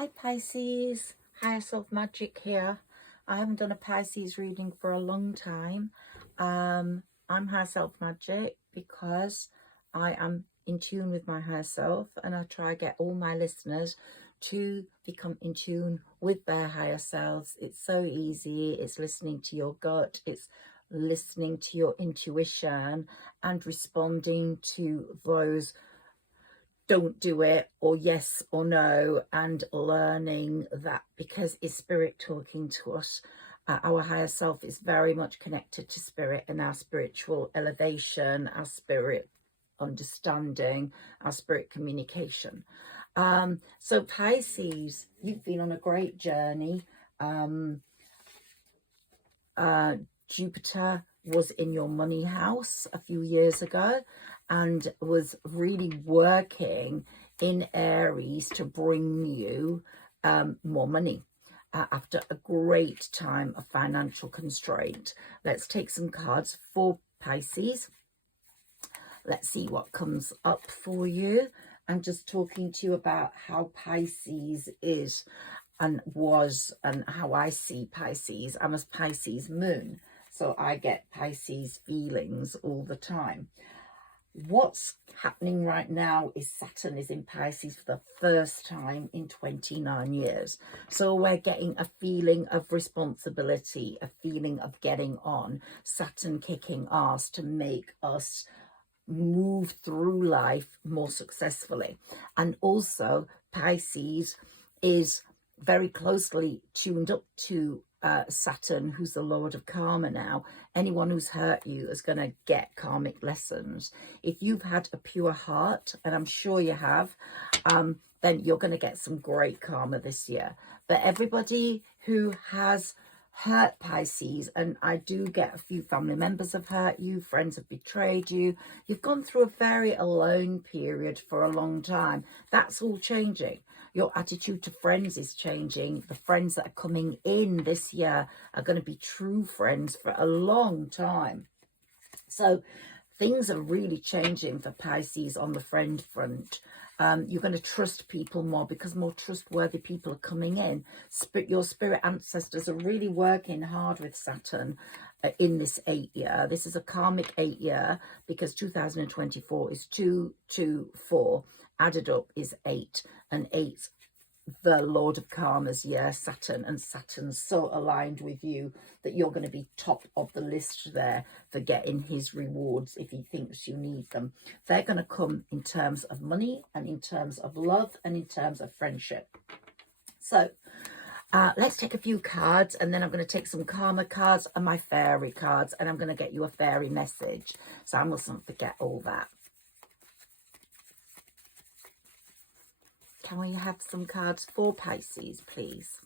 Hi Pisces, Higher Self Magic here. I haven't done a Pisces reading for a long time. I'm Higher Self Magic because I am in tune with my higher self, and I try to get all my listeners to become in tune with their higher selves. It's so easy. It's listening to your gut. It's listening to your intuition and responding to those don't do it or yes or no, and learning that because it's spirit talking to us. Our higher self is very much connected to spirit and our spiritual elevation, our spirit understanding, our spirit communication. So Pisces, you've been on a great journey. Jupiter was in your money house a few years ago and was really working in Aries to bring you more money after a great time of financial constraint. Let's take some cards for Pisces. Let's see what comes up for you. I'm just talking to you about how Pisces is and was and how I see Pisces. I'm a Pisces moon, so I get Pisces feelings all the time. What's happening right now is Saturn is in Pisces for the first time in 29 years. So we're getting a feeling of responsibility, a feeling of getting on, Saturn kicking ass to make us move through life more successfully. And also Pisces is very closely tuned up to Saturn, who's the Lord of Karma now. Anyone who's hurt you is going to get karmic lessons. If you've had a pure heart, and I'm sure you have, then you're going to get some great karma this year. But everybody who has hurt Pisces, and I do get a few family members have hurt you, friends have betrayed you, you've gone through a very alone period for a long time. That's all changing. Your attitude to friends is changing. The friends that are coming in this year are going to be true friends for a long time. So things are really changing for Pisces on the friend front. You're going to trust people more because more trustworthy people are coming in. Your spirit ancestors are really working hard with Saturn in this 8 year. This is a karmic 8 year because 2024 is 2, 2, 4. Added up is 8, and 8 the Lord of Karma's year, Saturn, and Saturn's so aligned with you that you're going to be top of the list there for getting his rewards if he thinks you need them. They're going to come in terms of money and in terms of love and in terms of friendship. So let's take a few cards, and then I'm going to take some karma cards and my fairy cards, and I'm going to get you a fairy message. So I mustn't forget all that. Can we have some cards for Pisces, please?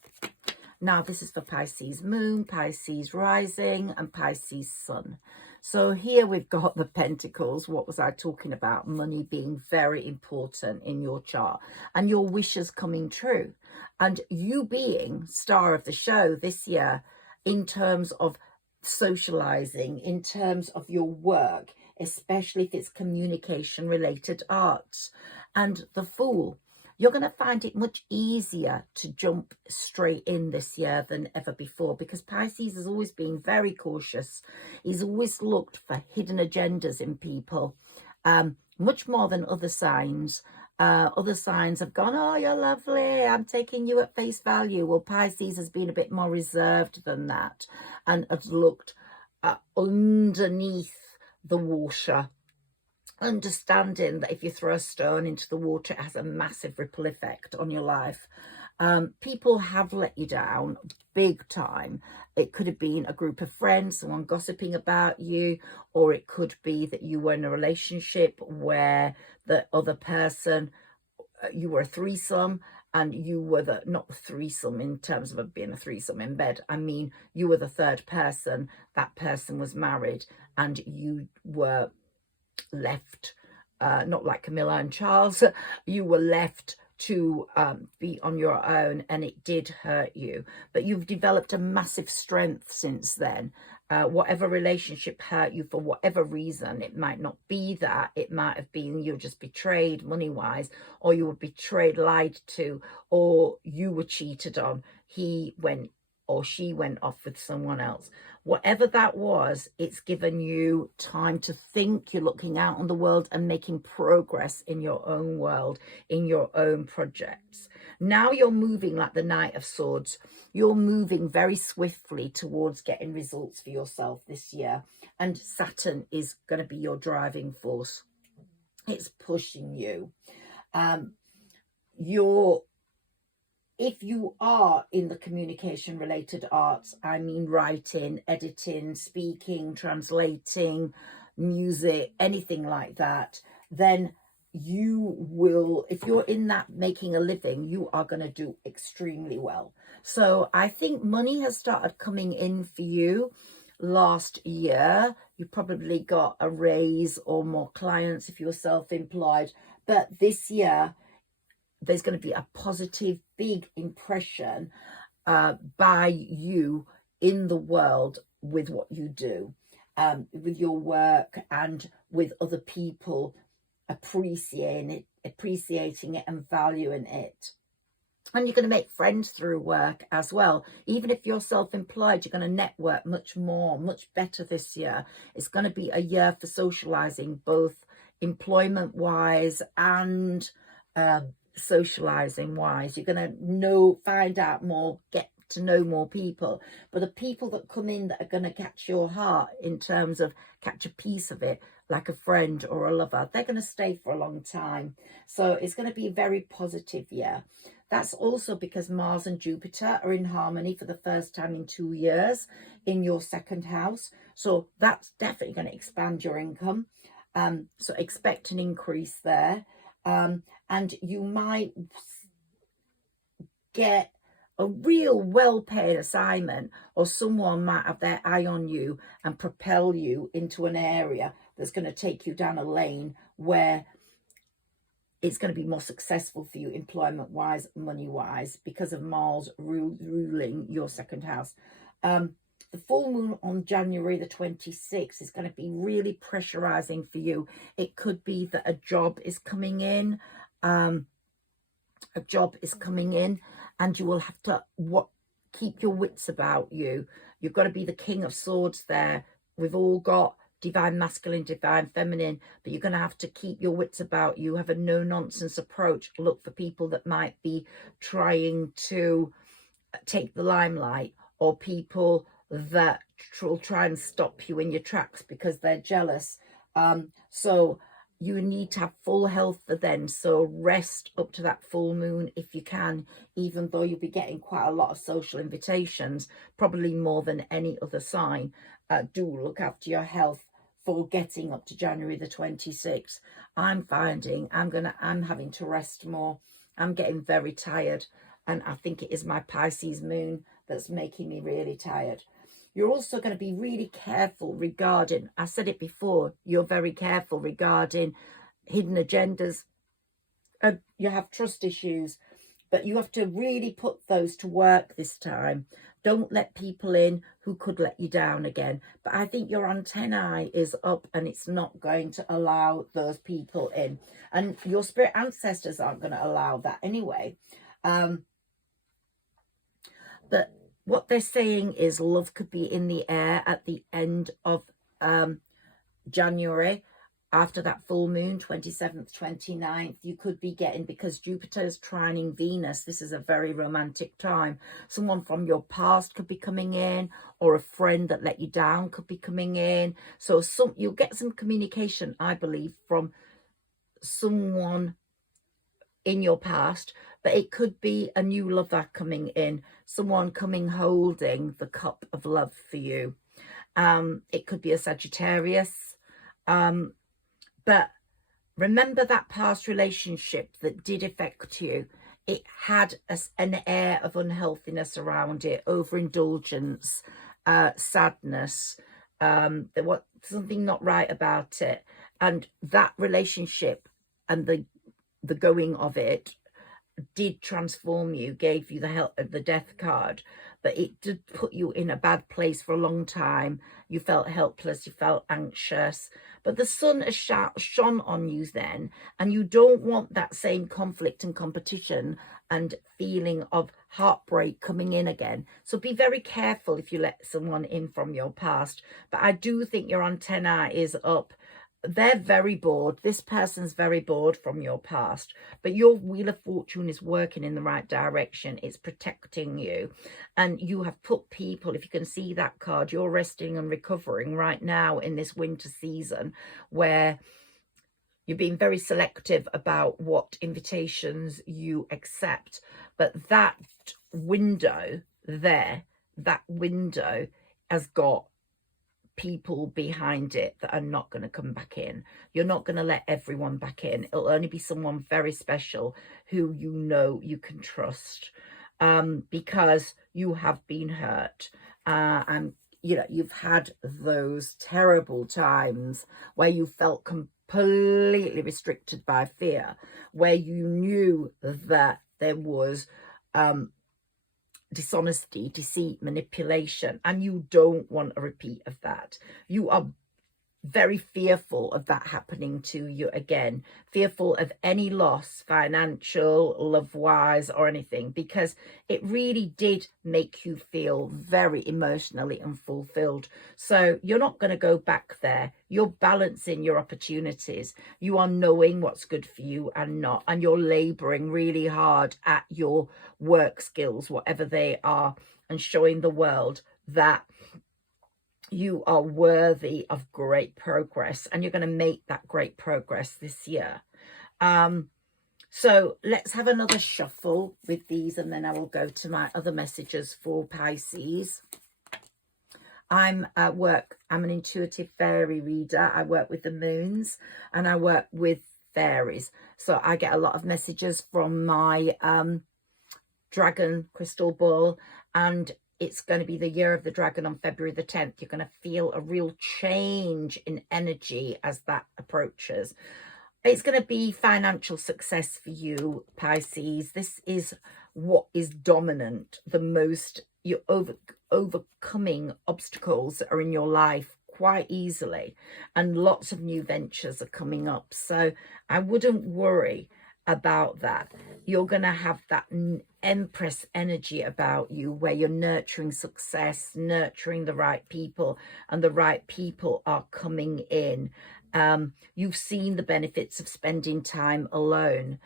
Now, this is for Pisces moon, Pisces rising, and Pisces sun. So here we've got the Pentacles. What was I talking about? Money being very important in your chart and your wishes coming true. And you being star of the show this year in terms of socializing, in terms of your work, especially if it's communication related arts. And the Fool. You're going to find it much easier to jump straight in this year than ever before because Pisces has always been very cautious. He's always looked for hidden agendas in people, much more than other signs. Other signs have gone, oh, you're lovely, I'm taking you at face value. Well, Pisces has been a bit more reserved than that and has looked underneath the water, understanding that if you throw a stone into the water, it has a massive ripple effect on your life. People have let you down big time. It could have been a group of friends, someone gossiping about you, or it could be that you were in a relationship where the other person, you were a threesome, and you were not the threesome in terms of it being a threesome in bed. I mean, you were the third person. That person was married, and you were left, not like Camilla and Charles, you were left to be on your own, and it did hurt you, but you've developed a massive strength since then. Whatever relationship hurt you for whatever reason, it might not be that, it might have been you're just betrayed money wise, or you were betrayed, lied to, or you were cheated on, he went or she went off with someone else. Whatever that was, it's given you time to think. You're looking out on the world and making progress in your own world, in your own projects. Now you're moving like the Knight of Swords. You're moving very swiftly towards getting results for yourself this year. And Saturn is going to be your driving force. It's pushing you. If you are in the communication related arts, I mean writing, editing, speaking, translating, music, anything like that, then you will, if you're in that making a living, you are going to do extremely well. So I think money has started coming in for you last year. You probably got a raise or more clients if you're self-employed, but this year there's going to be a positive, big impression by you in the world with what you do, with your work and with other people appreciating it and valuing it. And you're going to make friends through work as well. Even if you're self-employed, you're going to network much more, much better this year. It's going to be a year for socializing, both employment-wise and socializing wise. You're going to find out more, get to know more people. But the people that come in that are going to catch your heart in terms of catch a piece of it, like a friend or a lover, they're going to stay for a long time. So it's going to be a very positive year. That's also because Mars and Jupiter are in harmony for the first time in 2 years in your second house. So that's definitely going to expand your income. So expect an increase there. And you might get a real well-paid assignment, or someone might have their eye on you and propel you into an area that's going to take you down a lane where it's going to be more successful for you employment-wise, money-wise, because of Mars ruling your second house. The full moon on January the 26th is going to be really pressurizing for you. It could be that a job is coming in, and you will have to keep your wits about you. You've got to be the King of Swords there. We've all got divine masculine, divine feminine, but you're going to have to keep your wits about you, have a no-nonsense approach, look for people that might be trying to take the limelight, or people that will try and stop you in your tracks because they're jealous. So you need to have full health for then. So rest up to that full moon if you can, even though you'll be getting quite a lot of social invitations, probably more than any other sign. Do look after your health for getting up to January the 26th. I'm finding I'm having to rest more. I'm getting very tired, and I think it is my Pisces moon that's making me really tired. You're also going to be really careful regarding, I said it before, you're very careful regarding hidden agendas. You have trust issues, but you have to really put those to work this time. Don't let people in who could let you down again. But I think your antennae is up, and it's not going to allow those people in. And your spirit ancestors aren't going to allow that anyway. But what they're saying is love could be in the air at the end of January, after that full moon, 27th, 29th. You could be getting, because Jupiter is trining Venus, this is a very romantic time. Someone from your past could be coming in, or a friend that let you down could be coming in. So you'll get some communication, I believe, from someone in your past, but it could be a new lover coming in, someone coming holding the cup of love for you. It could be a Sagittarius, but remember that past relationship that did affect you. It had an air of unhealthiness around it, overindulgence, sadness. There was something not right about it, and that relationship and the going of it did transform you, gave you the help of the death card, but it did put you in a bad place for a long time. You felt helpless, you felt anxious, but the sun has shone on you then, and you don't want that same conflict and competition and feeling of heartbreak coming in again. So be very careful if you let someone in from your past. But I do think your antenna is up. They're very bored. This person's very bored from your past, but your Wheel of Fortune is working in the right direction. It's protecting you, and you have put people, if you can see that card, you're resting and recovering right now in this winter season where you're being very selective about what invitations you accept. But that window there, that window has got people behind it that are not going to come back in. You're not going to let everyone back in. It'll only be someone very special who you know you can trust, because you have been hurt, and you know you've had those terrible times where you felt completely restricted by fear, where you knew that there was dishonesty, deceit, manipulation, and you don't want a repeat of that. You are very fearful of that happening to you again, fearful of any loss, financial, love-wise, or anything, because it really did make you feel very emotionally unfulfilled. So you're not going to go back there. You're balancing your opportunities. You are knowing what's good for you and not, and you're laboring really hard at your work skills, whatever they are, and showing the world that you are worthy of great progress, and you're going to make that great progress this year. So let's have another shuffle with these, and then I will go to my other messages for Pisces. I'm an intuitive fairy reader. I work with the moons and I work with fairies. So I get a lot of messages from my dragon crystal ball, and it's going to be the year of the dragon on February the 10th. You're going to feel a real change in energy as that approaches. It's going to be financial success for you, Pisces. This is what is dominant the most. You're overcoming obstacles that are in your life quite easily, and lots of new ventures are coming up. So I wouldn't worry about that. You're going to have that Empress energy about you, where you're nurturing success, nurturing the right people, and the right people are coming in. You've seen the benefits of spending time alone.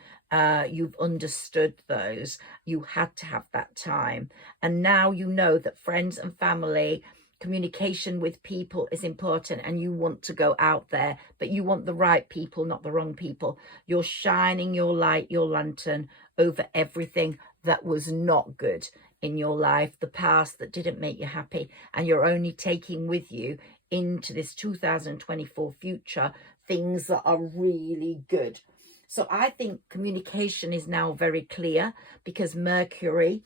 You've understood those. You had to have that time, and now you know that friends and family, communication with people is important, and you want to go out there, but you want the right people, not the wrong people. You're shining your light, your lantern, over everything that was not good in your life, the past that didn't make you happy, and you're only taking with you into this 2024 future things that are really good. So I think communication is now very clear, because Mercury,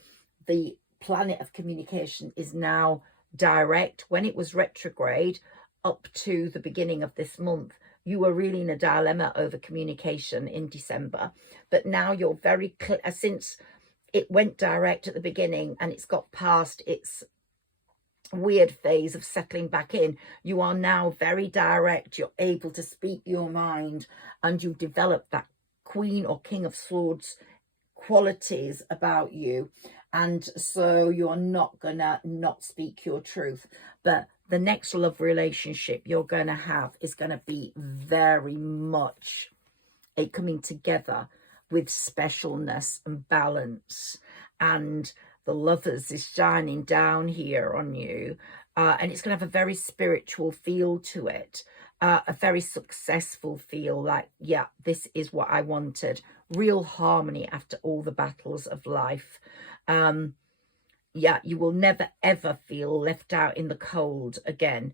the planet of communication, is now direct. When it was retrograde up to the beginning of this month, you were really in a dilemma over communication in December, but now you're very clear. Since it went direct at the beginning and it's got past its weird phase of settling back in, you are now very direct. You're able to speak your mind, and you develop that Queen or King of Swords qualities about you, and so you're not gonna not speak your truth. But the next love relationship you're gonna have is gonna be very much a coming together with specialness and balance, and the Lovers is shining down here on you, and it's going to have a very spiritual feel to it, a very successful feel, like, yeah, this is what I wanted. Real harmony after all the battles of life. Yeah, you will never ever feel left out in the cold again,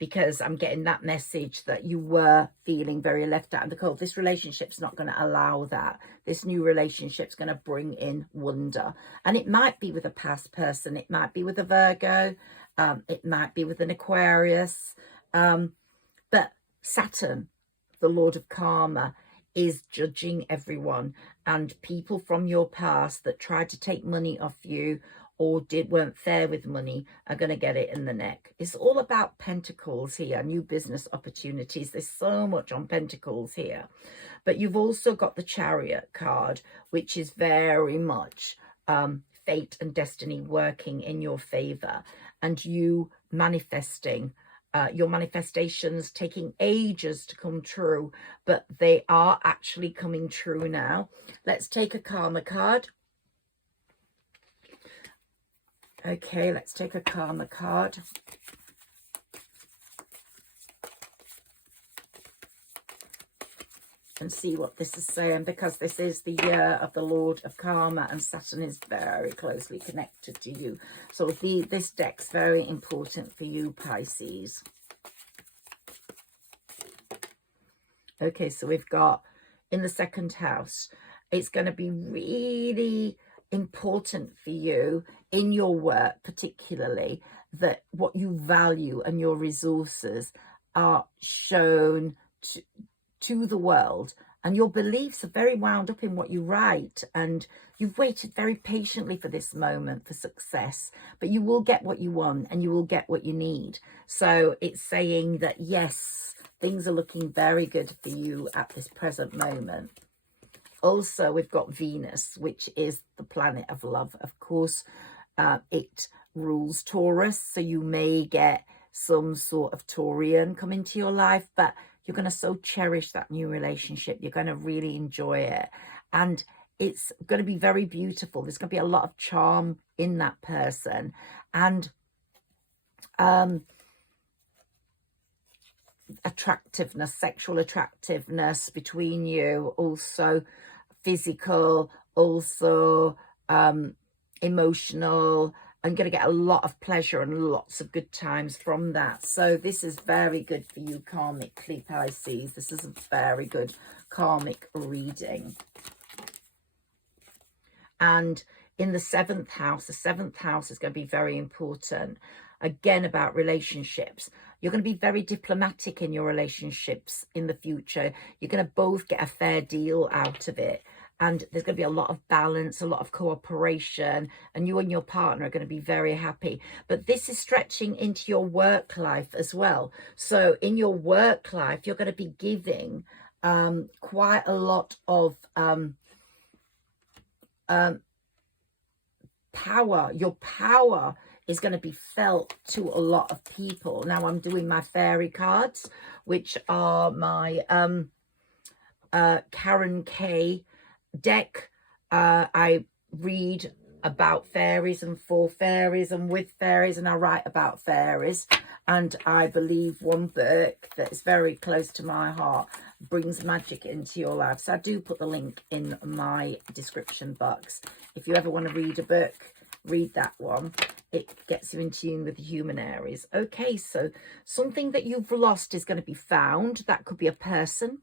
because I'm getting that message that you were feeling very left out in the cold. This relationship's not going to allow that. This new relationship's going to bring in wonder. And it might be with a past person. It might be with a Virgo. It might be with an Aquarius. But Saturn, the Lord of Karma, is judging everyone. and people from your past that tried to take money off you or weren't fair with money are going to get it in the neck. It's all about pentacles here, new business opportunities. There's so much on pentacles here. But you've also got the Chariot card, which is very much fate and destiny working in your favor, and you manifesting, your manifestations taking ages to come true, but they are actually coming true now. Let's take a karma card. Okay, let's take a karma card. And see what this is saying, because this is the year of the Lord of Karma, and Saturn is very closely connected to you. So this deck's very important for you, Pisces. Okay, so we've got in the second house, it's going to be really important for you in your work, particularly, that what you value and your resources are shown to the world, and your beliefs are very wound up in what you write, and you've waited very patiently for this moment for success, but you will get what you want and you will get what you need. So it's saying that yes, things are looking very good for you at this present moment. Also, we've got Venus, which is the planet of love. Of course, it rules Taurus, so you may get some sort of Taurian come into your life, but you're going to so cherish that new relationship. You're going to really enjoy it. And it's going to be very beautiful. There's going to be a lot of charm in that person. And attractiveness, sexual attractiveness between you. Also physical, also emotional. I'm going to get a lot of pleasure and lots of good times from that. So this is very good for you karmically, Pisces. This is a very good karmic reading. And in the seventh house is going to be very important. Again, about relationships. You're going to be very diplomatic in your relationships in the future. You're going to both get a fair deal out of it. And there's going to be a lot of balance, a lot of cooperation, and you and your partner are going to be very happy. But this is stretching into your work life as well. So in your work life, you're going to be giving quite a lot of power. Your power is going to be felt to a lot of people. Now I'm doing my fairy cards, which are my Karen K deck. I read about fairies and for fairies and with fairies, and I write about fairies. And I believe one book that is very close to my heart brings magic into your life. So I do put the link in my description box. If you ever want to read a book, read that one. It gets you in tune with the Humanairies. Okay, so something that you've lost is going to be found. That could be a person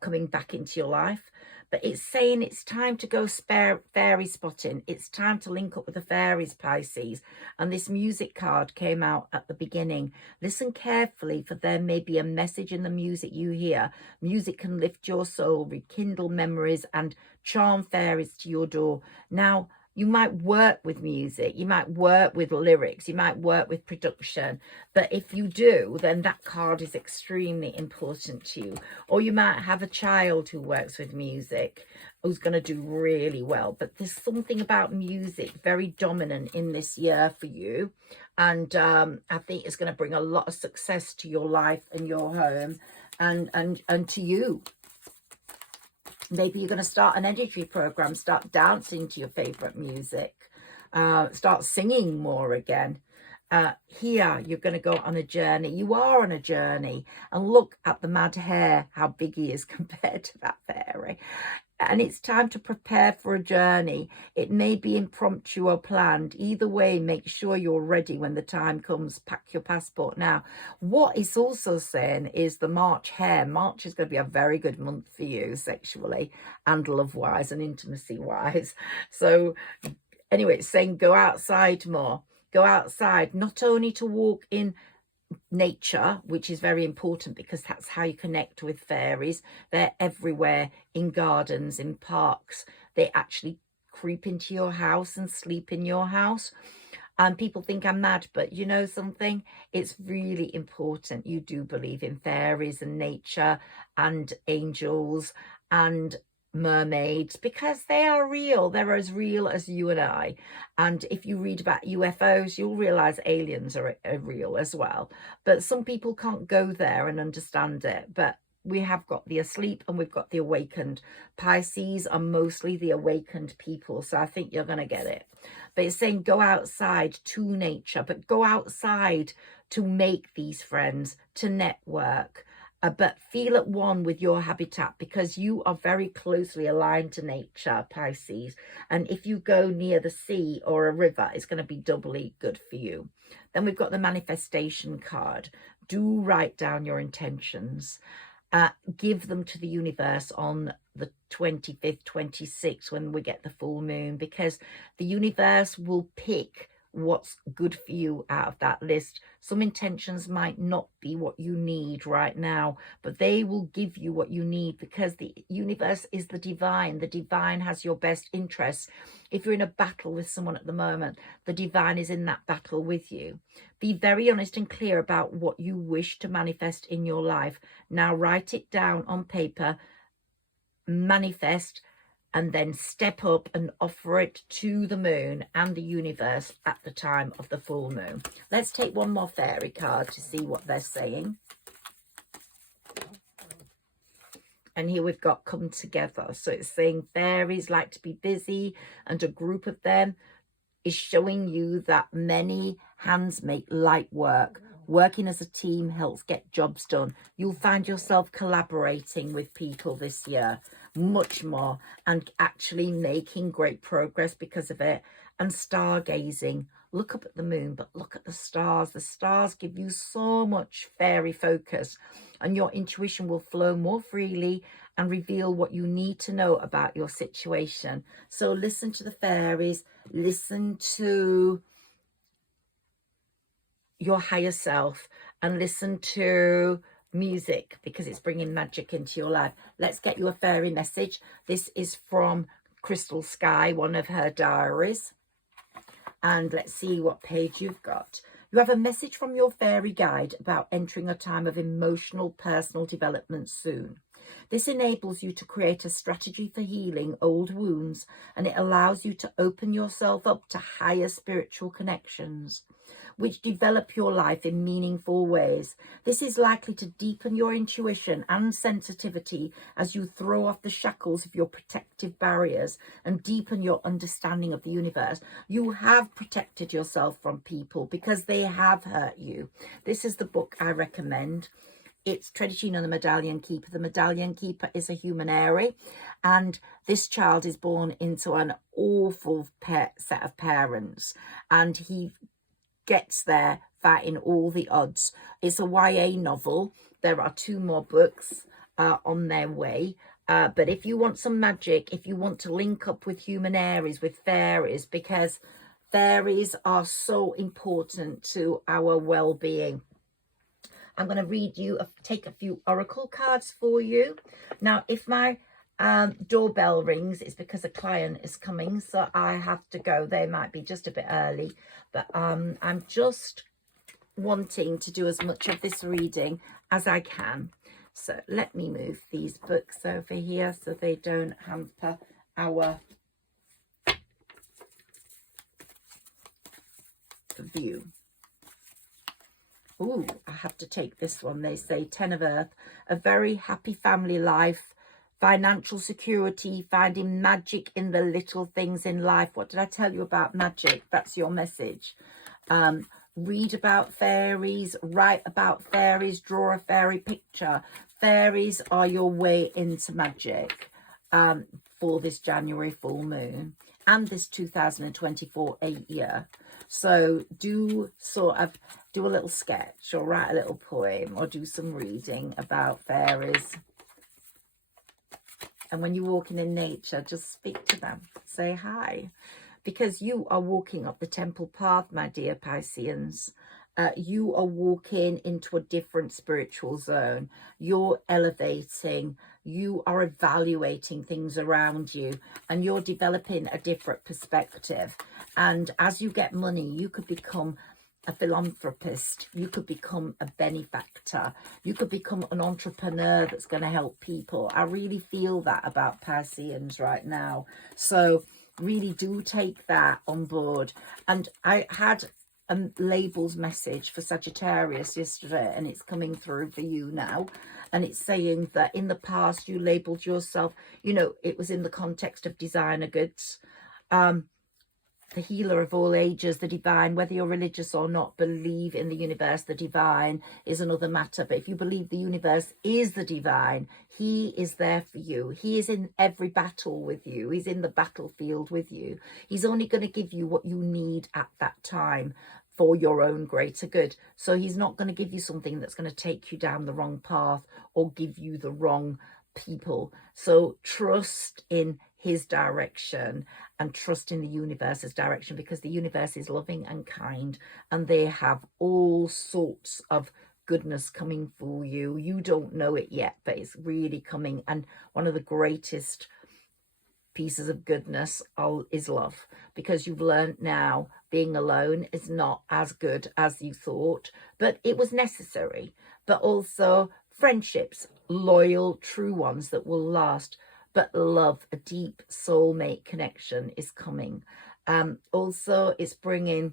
coming back into your life. But it's saying it's time to go fairy spotting. It's time to link up with the fairies, Pisces. And this music card came out at the beginning. Listen carefully, for there may be a message in the music you hear. Music can lift your soul, rekindle memories, and charm fairies to your door. Now, you might work with music, you might work with lyrics, you might work with production, but if you do, then that card is extremely important to you. Or you might have a child who works with music who's going to do really well. But there's something about music very dominant in this year for you, and I think it's going to bring a lot of success to your life and your home and to you. Maybe you're going to start an energy program, start dancing to your favorite music, start singing more again. Here, you're going to go on a journey. You are on a journey. And look at the mad hare, how big he is compared to that fairy. And it's time to prepare for a journey. It may be impromptu or planned. Either way, make sure you're ready when the time comes. Pack your passport now. What it's also saying is the March hare. March is going to be a very good month for you sexually and love-wise and intimacy-wise. So anyway, it's saying go outside more. Go outside, not only to walk in nature, which is very important because that's how you connect with fairies. They're everywhere, in gardens, in parks. They actually creep into your house and sleep in your house. And people think I'm mad, but you know something? It's really important you do believe in fairies and nature and angels and mermaids, because they are real. They're as real as you and I. And if you read about UFOs, you'll realize aliens are real as well. But some people can't go there and understand it. But we have got the asleep and we've got the awakened. Pisces are mostly the awakened people, so I think you're going to get it. But it's saying go outside to nature, but go outside to make these friends, to network, but feel at one with your habitat, because you are very closely aligned to nature, Pisces. And if you go near the sea or a river, it's going to be doubly good for you. Then we've got the manifestation card. Do write down your intentions. Give them to the universe on the 25th, 26th, when we get the full moon, because the universe will pick what's good for you out of that list. Some intentions might not be what you need right now, but they will give you what you need, because the universe is the divine. The divine has your best interests. If you're in a battle with someone at the moment, the divine is in that battle with you. Be very honest and clear about what you wish to manifest in your life. Now write it down on paper, manifest, and then step up and offer it to the moon and the universe at the time of the full moon. Let's take one more fairy card to see what they're saying. And here we've got come together. So it's saying fairies like to be busy, and a group of them is showing you that many hands make light work. Working as a team helps get jobs done. You'll find yourself collaborating with people this year, much more, and actually making great progress because of it. And stargazing. Look up at the moon, but look at the stars. The stars give you so much fairy focus, and your intuition will flow more freely and reveal what you need to know about your situation. So listen to the fairies, listen to your higher self, and listen to music, because it's bringing magic into your life. Let's get you a fairy message. This is from Crystal Sky, one of her diaries. And let's see what page you've got. You have a message from your fairy guide about entering a time of emotional personal development soon. This enables you to create a strategy for healing old wounds, and it allows you to open yourself up to higher spiritual connections, which develop your life in meaningful ways. This is likely to deepen your intuition and sensitivity as you throw off the shackles of your protective barriers and deepen your understanding of the universe. You have protected yourself from people because they have hurt you. This is the book I recommend. It's Tredicino the Medallion Keeper. The Medallion Keeper is a Humanairy, and this child is born into an awful set of parents, and he gets there fighting all the odds. It's a YA novel. There are 2 more books on their way. But if you want some magic, if you want to link up with Humanairies, with fairies, because fairies are so important to our well-being. I'm going to read you, take a few oracle cards for you. Now, if my doorbell rings, it's because a client is coming, so I have to go. They might be just a bit early, but I'm just wanting to do as much of this reading as I can. So let me move these books over here so they don't hamper our view. Ooh, I have to take this one. They say 10 of Earth, a very happy family life, financial security, finding magic in the little things in life. What did I tell you about magic? That's your message. Read about fairies, write about fairies, draw a fairy picture. Fairies are your way into magic for this January full moon and this 2024 year. So do do a little sketch or write a little poem or do some reading about fairies. And when you're walking in nature, just speak to them, say hi, because you are walking up the temple path, my dear Pisceans. You are walking into a different spiritual zone. You're elevating. You are evaluating things around you, and you're developing a different perspective. And as you get money, you could become a philanthropist, you could become a benefactor, you could become an entrepreneur that's going to help people. I really feel that about Pisceans right now. So really do take that on board. And I had a labels message for Sagittarius yesterday, and it's coming through for you now. And it's saying that in the past you labeled yourself, you know, it was in the context of designer goods, the healer of all ages, the divine. Whether you're religious or not, believe in the universe. The divine is another matter. But if you believe the universe is the divine, he is there for you. He is in every battle with you. He's in the battlefield with you. He's only going to give you what you need at that time for your own greater good. So he's not going to give you something that's going to take you down the wrong path or give you the wrong people. So trust in his direction and trust in the universe's direction, because the universe is loving and kind, and they have all sorts of goodness coming for you. You don't know it yet, but it's really coming. And one of the greatest pieces of goodness is love, because you've learned now being alone is not as good as you thought, but it was necessary. But also friendships, loyal, true ones that will last. But love, a deep soulmate connection is coming. Also, it's bringing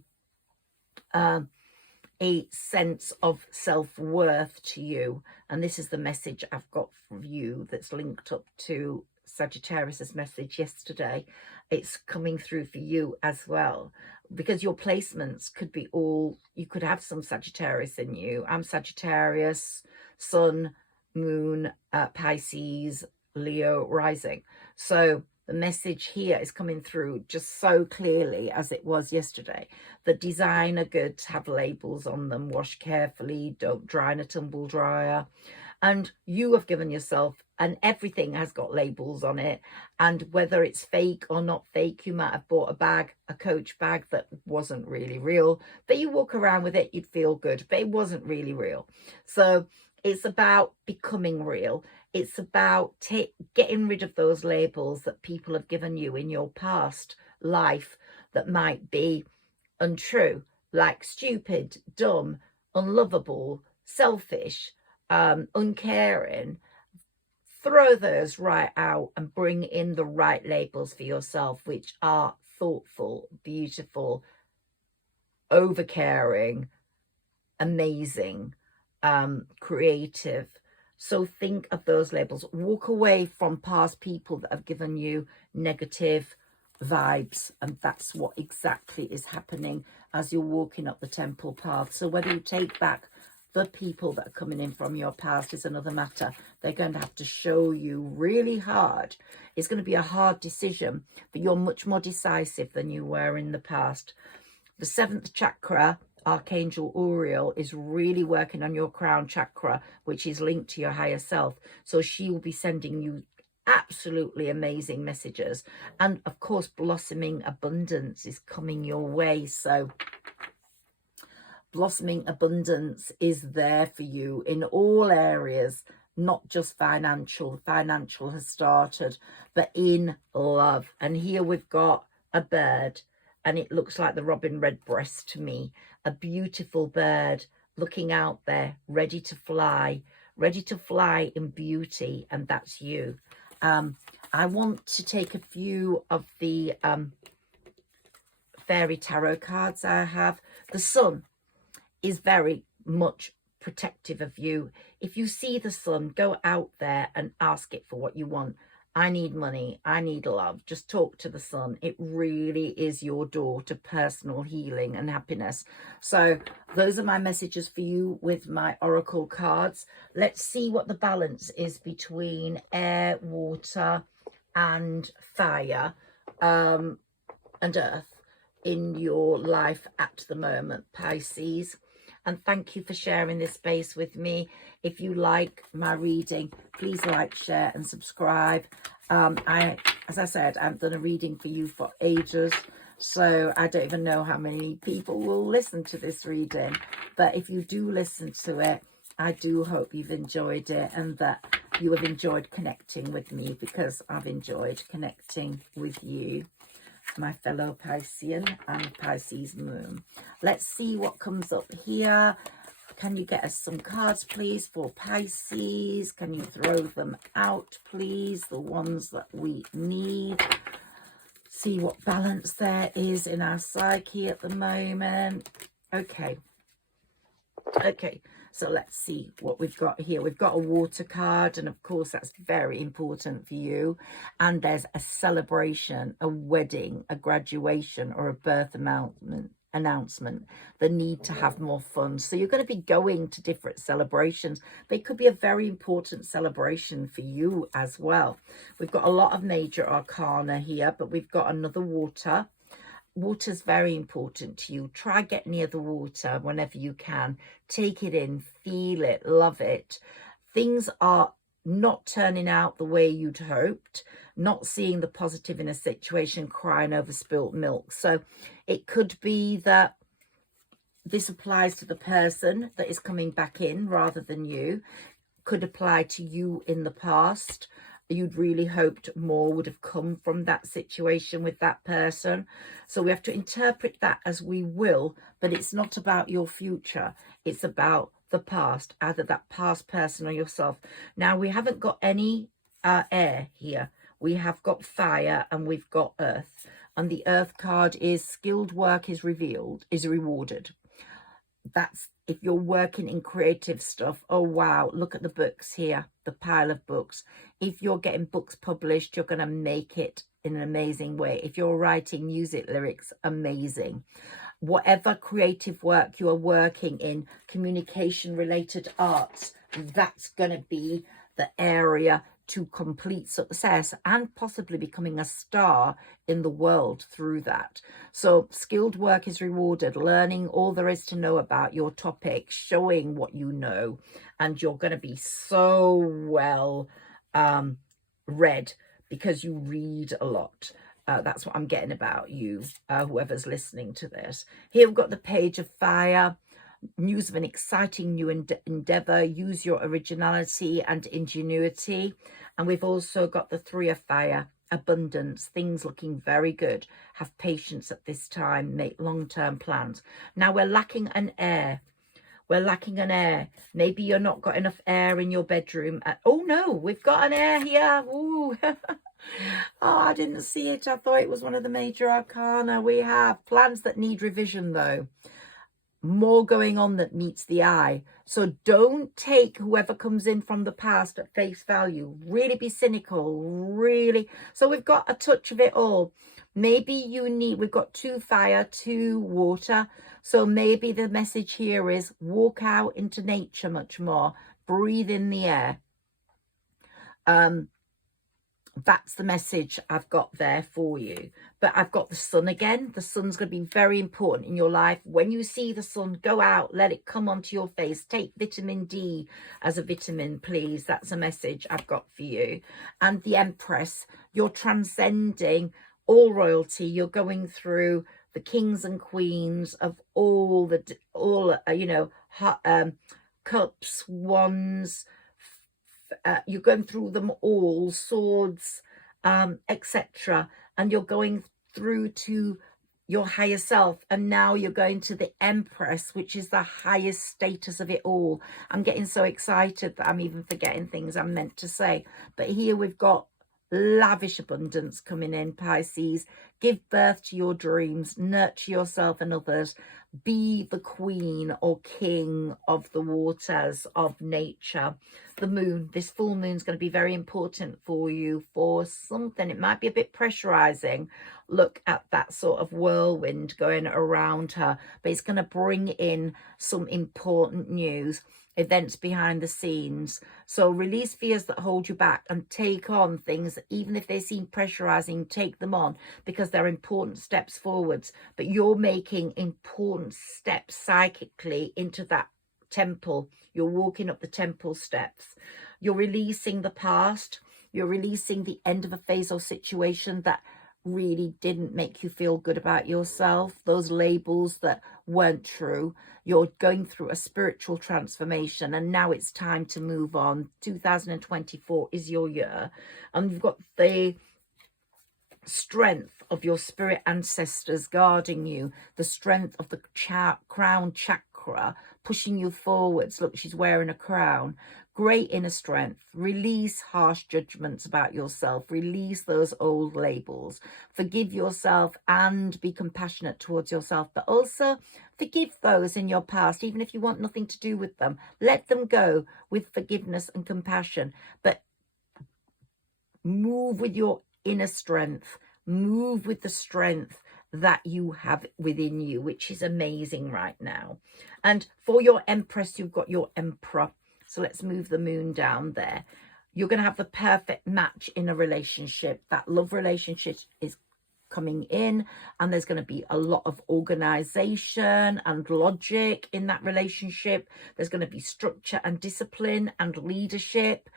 a sense of self-worth to you. And this is the message I've got from you that's linked up to Sagittarius's message yesterday. It's coming through for you as well, because your placements could be all, you could have some Sagittarius in you. I'm Sagittarius, Sun, Moon, Pisces, Leo rising. So the message here is coming through just so clearly as it was yesterday. The designer goods have labels on them. Wash carefully, don't dry in a tumble dryer. And you have given yourself, and everything has got labels on it. And whether it's fake or not fake, you might have bought a bag, a Coach bag that wasn't really real, but you walk around with it, you'd feel good, but it wasn't really real. So it's about becoming real. It's about getting rid of those labels that people have given you in your past life that might be untrue, like stupid, dumb, unlovable, selfish, uncaring. Throw those right out and bring in the right labels for yourself, which are thoughtful, beautiful, overcaring, amazing, creative. So think of those labels. Walk away from past people that have given you negative vibes, and that's what exactly is happening as you're walking up the temple path. So whether you take back the people that are coming in from your past is another matter. They're going to have to show you really hard. It's going to be a hard decision, but you're much more decisive than you were in the past. The 7th chakra, Archangel Uriel, is really working on your crown chakra, which is linked to your higher self. So she will be sending you absolutely amazing messages. And of course, blossoming abundance is coming your way. So blossoming abundance is there for you in all areas, not just financial. Financial has started, but in love. And here we've got a bird, and it looks like the robin redbreast to me. A beautiful bird looking out there, ready to fly in beauty, and that's you. I want to take a few of the fairy tarot cards I have. The sun is very much protective of you. If you see the sun, go out there and ask it for what you want. I need money, I need love. Just talk to the sun. It really is your door to personal healing and happiness. So those are my messages for you with my oracle cards. Let's see what the balance is between air, water and fire and earth in your life at the moment, Pisces. And thank you for sharing this space with me. If you like my reading, please like, share and subscribe. As I said, I haven't done a reading for you for ages, So I don't even know how many people will listen to this reading. But if you do listen to it, I do hope you've enjoyed it and that you have enjoyed connecting with me, because I've enjoyed connecting with you, my fellow Piscean and Pisces moon. Let's see what comes up here. Can you get us some cards, please, for Pisces? Can you throw them out, please? The ones that we need. See what balance there is in our psyche at the moment. Okay. Okay. So let's see what we've got here. We've got a water card, and of course that's very important for you. And there's a celebration, a wedding, a graduation, or a birth announcement, the need to have more fun. So you're going to be going to different celebrations, but it could be a very important celebration for you as well. We've got a lot of major arcana here, but we've got another water. Water's very important to you. Try get near the water whenever you can. Take it in, feel it, love it. Things are not turning out the way you'd hoped, not seeing the positive in a situation, crying over spilt milk. So it could be that this applies to the person that is coming back in rather than you. Could apply to you in the past. You'd really hoped more would have come from that situation with that person. So we have to interpret that as we will, but it's not about your future. It's about the past, either that past person or yourself. Now, we haven't got any air here. We have got fire and we've got earth. And the earth card is skilled work is rewarded. That's if you're working in creative stuff. Oh, wow. Look at the books here, the pile of books. If you're getting books published, you're going to make it in an amazing way. If you're writing music lyrics, amazing. Whatever creative work you are working in, communication related arts, that's going to be the area to complete success and possibly becoming a star in the world through that. So skilled work is rewarded, learning all there is to know about your topic, showing what you know, and you're going to be so well read because you read a lot. That's what I'm getting about you, whoever's listening to this. Here we've got the Page of Fire. News of an exciting new endeavor. Use your originality and ingenuity. And we've also got the Three of Fire. Abundance, things looking very good. Have patience at this time. Make long-term plans. Now we're lacking an air. We're lacking an air. Maybe you're not got enough air in your bedroom. Oh no, we've got an air here. Ooh. Oh, I didn't see it. I thought it was one of the major arcana. We have plans that need revision though. More going on that meets the eye. So don't take whoever comes in from the past at face value. Really be cynical, really. So we've got a touch of it all. Maybe you need, we've got 2 fire, 2 water. So maybe the message here is walk out into nature much more. Breathe in the air. That's the message I've got there for you. But I've got the sun again. The sun's going to be very important in your life. When you see the sun, go out, let it come onto your face. Take vitamin D as a vitamin, please. That's a message I've got for you. And the Empress, you're transcending all royalty. You're going through the kings and queens of all cups, wands. You're going through them all, swords, etc. And you're going through to your higher self. And now you're going to the Empress, which is the highest status of it all. I'm getting so excited that I'm even forgetting things I'm meant to say. But here we've got lavish abundance coming in, Pisces. Give birth to your dreams, nurture yourself and others. Be the queen or king of the waters of nature. The moon, this full moon is going to be very important for you for something. It might be a bit pressurizing. Look at that sort of whirlwind going around her, but it's going to bring in some important news, events behind the scenes. So release fears that hold you back and take on things, even if they seem pressurizing, take them on because they're important steps forwards. But you're making important steps psychically into that temple. You're walking up the temple steps. You're releasing the past. You're releasing the end of a phase or situation that really didn't make you feel good about yourself, those labels that weren't true. You're going through a spiritual transformation, and now it's time to move on. 2024 is your year, and you've got the strength of your spirit ancestors guarding you, the strength of the crown chakra pushing you forwards. Look, she's wearing a crown. Great inner strength. Release harsh judgments about yourself. Release those old labels. Forgive yourself and be compassionate towards yourself, but also forgive those in your past, even if you want nothing to do with them. Let them go with forgiveness and compassion, but move with your inner strength. Move with the strength that you have within you, which is amazing right now. And for your Empress, you've got your Emperor. So let's move the moon down there. You're going to have the perfect match in a relationship. That love relationship is coming in, and there's going to be a lot of organization and logic in that relationship. There's going to be structure and discipline and leadership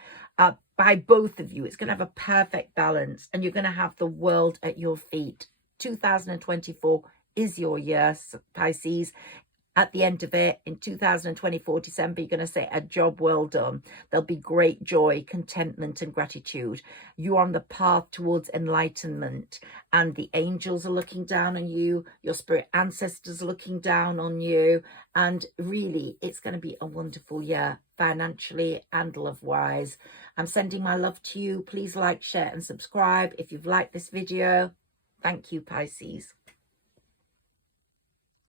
by both of you. It's going to have a perfect balance, and you're going to have the world at your feet. 2024 is your year, Pisces. At the end of it, in 2024, December, you're going to say, a job well done. There'll be great joy, contentment, and gratitude. You're on the path towards enlightenment, and the angels are looking down on you. Your spirit ancestors are looking down on you. And really, it's going to be a wonderful year, financially and love-wise. I'm sending my love to you. Please like, share, and subscribe if you've liked this video. Thank you, Pisces.